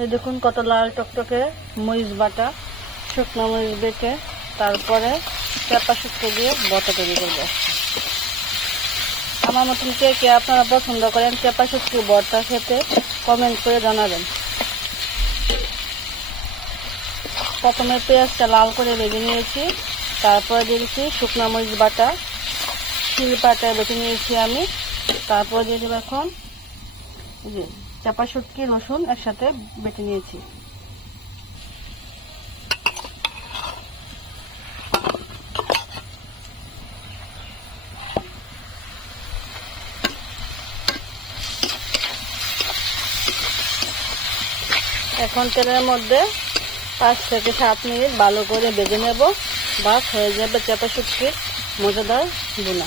এই দেখুন কত লাল টকটকে মরিচ বাটা, শুকনো মরিচ বেটে তারপরে চাপা শুটকি দিয়ে বটা তৈরি করবো। আমার মতন কে কে আপনারা পছন্দ করেন চাপা শুটকি বটা খেতে কমেন্ট করে জানাবেন। প্রথমে পেঁয়াজটা লাল করে ভেজে নিয়েছি, তারপরে দিয়েছি শুকনো মরিচ বাটা, শিল পাটায় বেটে নিয়েছি আমি। তারপরে দিয়ে দেবো এখন চাপা শুটকি রসুন একসাথে বেটে নিয়েছি। এখন তেলের মধ্যে 5 থেকে 7 মিনিট ভালো করে ভেজে নেব, বাস হয়ে যাবে চাপা শুটকির মজাদার ভুনা।